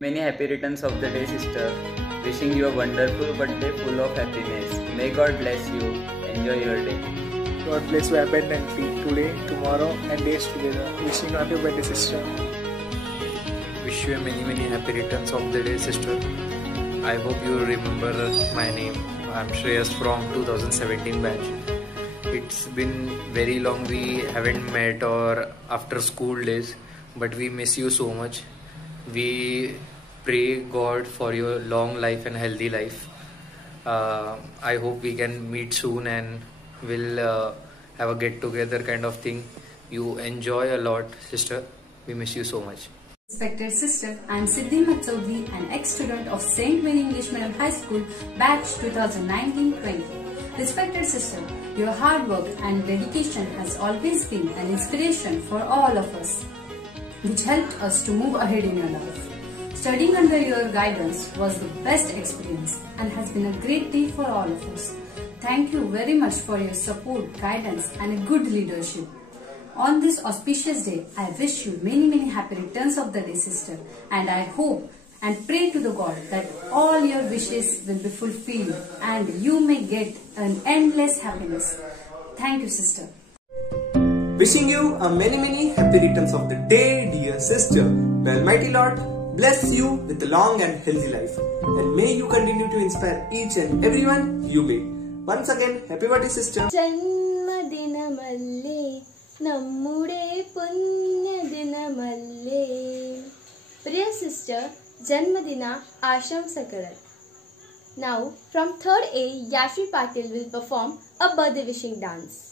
Many happy returns of the day, sister. Wishing you a wonderful birthday full of happiness. May God bless you. Enjoy your day. God bless you abundantly today, tomorrow, and days together. Wishing you happy birthday, sister. Wish you many happy returns of the day, sister. I hope you remember my name. I'm Shreyas from 2017 batch. It's been very long we haven't met or after school days, but we miss you so much. We pray God for your long life and healthy life. I hope we can meet soon and we'll have a get together kind of thing. You enjoy a lot, sister. We miss you so much. Respected sister, I am Siddhi Matsaudhi, an ex-student of St. Mary English Medium High School, batch 2019-20. Respected sister, your hard work and dedication has always been an inspiration for all of us, which helped us to move ahead in your life. Studying under your guidance was the best experience and has been a great day for all of us. Thank you very much for your support, guidance and a good leadership. On this auspicious day, I wish you many happy returns of the day, sister, and I hope and pray to the God that all your wishes will be fulfilled and you may get an endless happiness. Thank you, sister. Wishing you a many happy returns of the day, dear sister. May Almighty Lord bless you with a long and healthy life, and may you continue to inspire each and everyone you meet. Once again, happy birthday, sister. Janmadinamalle Nammude Punyadinamalle. Priya sister, Janmadina Ashamsakaran. Now, from 3rd A, Yashvi Patil will perform a birthday wishing dance.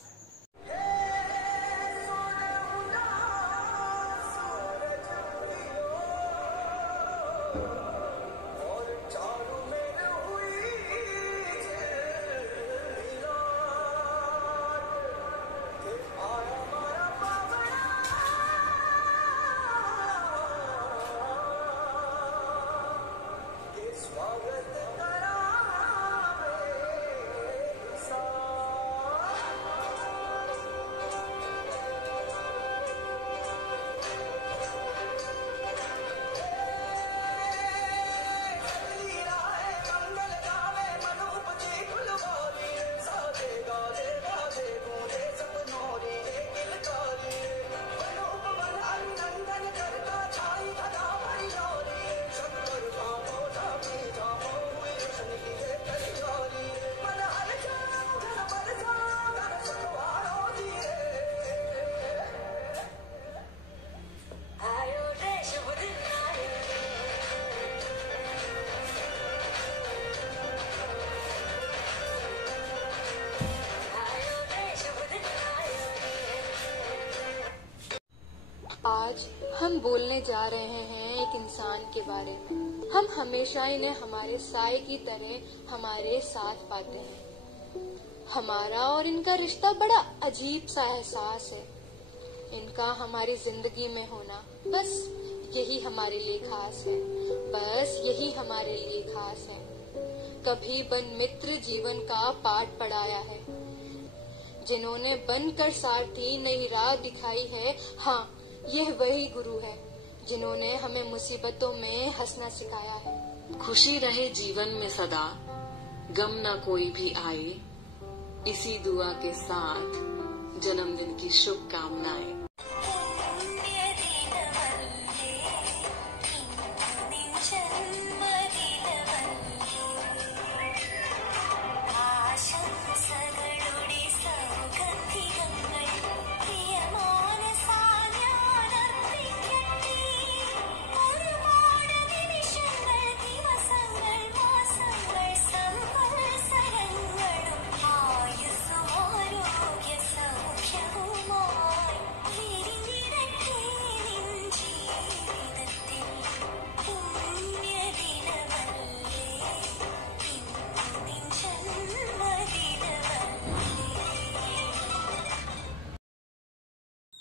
आज हम बोलने जा रहे हैं एक इंसान के बारे में। हम हमेशा इन्हें हमारे साए की तरह हमारे साथ पाते हैं। हमारा और इनका रिश्ता बड़ा अजीब सा एहसास है। इनका हमारी जिंदगी में होना बस यही हमारे लिए खास है, बस यही हमारे लिए खास है। कभी बन मित्र जीवन का पाठ पढ़ाया है, जिन्होंने बनकर सारथी नई राह दिखाई है। हाँ, यह वही गुरु है जिन्होंने हमें मुसीबतों में हंसना सिखाया है। खुशी रहे जीवन में सदा, गम ना कोई भी आए, इसी दुआ के साथ जन्मदिन की शुभकामनाएं।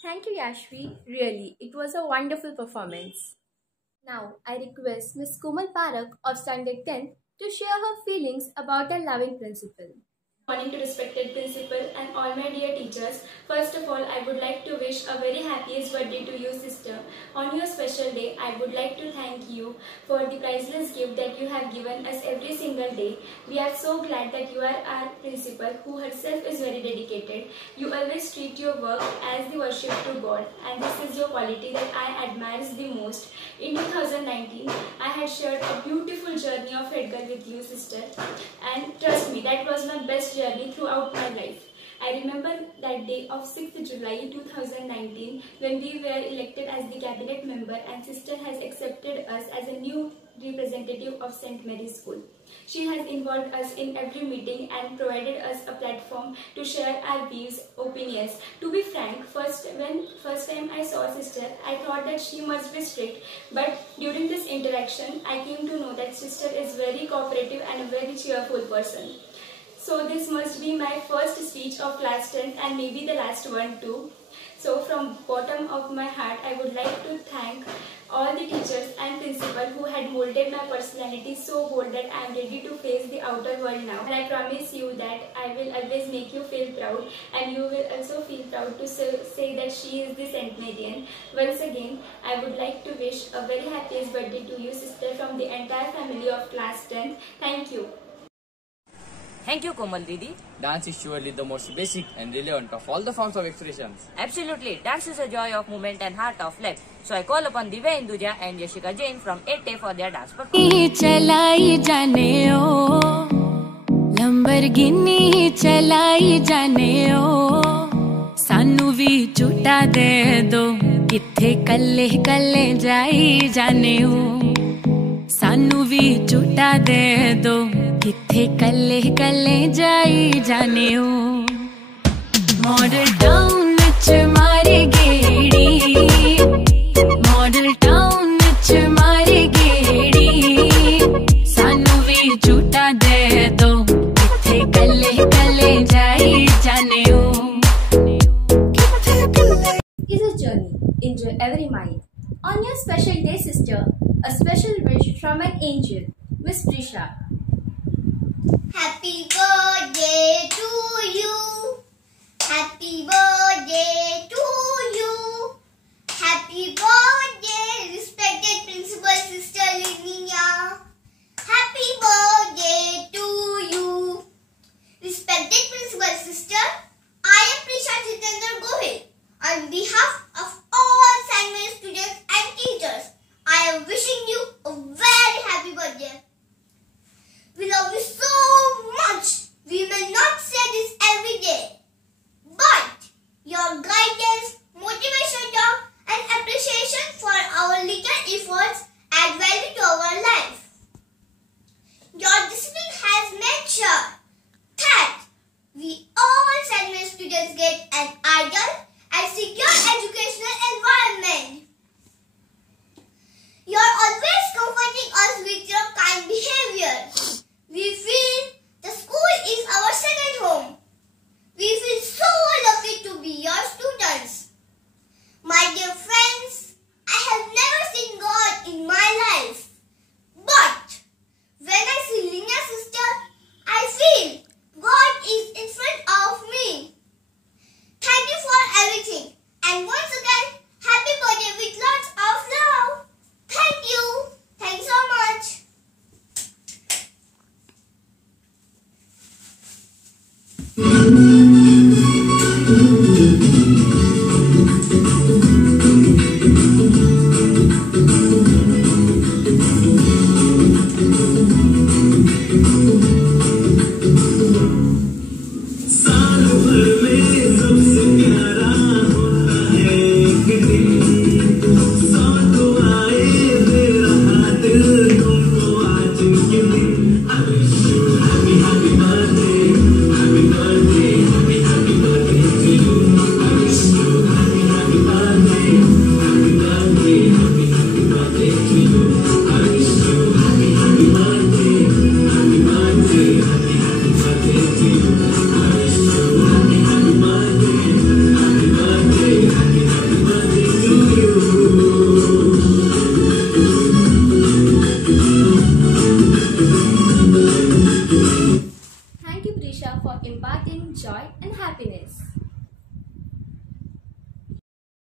Thank you, Yashvi. Really, it was a wonderful performance. Now, I request Miss Komal Parak of Standard 10 to share her feelings about our loving principal. Good morning to respected principal and all my dear teachers. First of all, I would like to wish a very happiest birthday to you, sister. On your special day, I would like to thank you for the priceless gift that you have given us every single day. We are so glad that you are our principal, who herself is very dedicated. You always treat your work as the worship to God, and this is your quality that I admire the most. In 2019, I had shared a beautiful journey of Edgar with you, sister, and trust me, that was my best journey throughout my life. I remember that day of 6th July 2019 when we were elected as the cabinet member and sister has accepted us as a new representative of St. Mary's School. She has involved us in every meeting and provided us a platform to share our views, opinions. To be frank, first time I saw sister, I thought that she must be strict, but during this interaction, I came to know that sister is very cooperative and a very cheerful person. So this must be my first speech of class 10th and maybe the last one too. So from bottom of my heart, I would like to thank all the teachers and principal who had molded my personality so bold that I am ready to face the outer world now. And I promise you that I will always make you feel proud, and you will also feel proud to say that she is the St. Marian. Once again, I would like to wish a very happiest birthday to you, sister, from the entire family of class 10th. Thank you. Thank you, Komal Didi. Dance is surely the most basic and relevant of all the forms of expressions. Absolutely, dance is a joy of movement and heart of life. So I call upon Divya Induja and Yashika Jain from 8A for their dance performance. चलाई जाने ओ Lamborghini चलाई जाने ओ सानू भी झूठा दे दो किथे कल्ले कल्ले जाई जाने ओ सानू भी झूठा दे दो किथे कल्ले कल्ले जाई जाने ओ मॉडल टाउन च मारे गेड़ी मॉडल टाउन च मारे गेड़ी सानू भी झूठा दे दो किथे कल्ले कल्ले जाई जाने ओ Is a journey. Enjoy every mile. On your special day, sister, a special wish from an angel, Miss Prisha. Happy birthday to you. Happy birthday to you. Happy birthday, respected principal sister Linnea. Happy birthday to you. Respected principal sister, I am Prisha Jitendra Gohil. On behalf of all St. Mary's students and teachers, I am wishing you a very happy birthday. We love you so much. We may not say this every day, but your guidance, motivation, and appreciation for our little efforts add value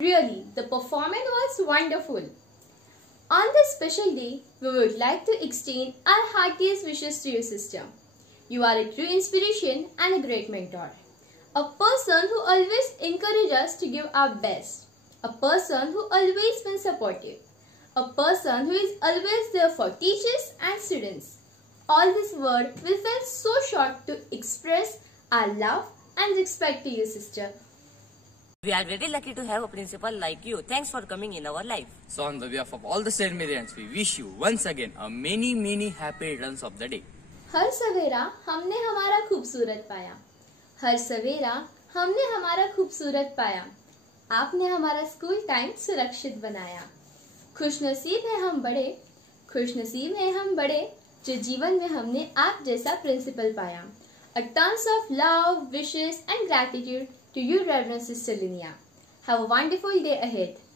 Really, the performance was wonderful. On this special day, we would like to extend our heartiest wishes to your sister. You are a true inspiration and a great mentor. A person who always encourages us to give our best. A person who always been supportive. A person who is always there for teachers and students. All this word will feel so short to express our love and respect to your sister. We are very lucky to have a principal like you. Thanks for coming in our life. So on the behalf of all the St. Marians, we wish you once again a many happy returns of the day. हर सवेरा हमने हमारा खूबसूरत पाया. हर सवेरा हमने हमारा खूबसूरत पाया. आपने हमारा स्कूल टाइम सुरक्षित बनाया. खुशनसीब है हम बड़े, खुशनसीब है हम बड़े, जो जीवन में हमने आप जैसा प्रिंसिपल पाया. A tons of love, wishes and gratitude to you, Reverend Sister Linnea. Have a wonderful day ahead.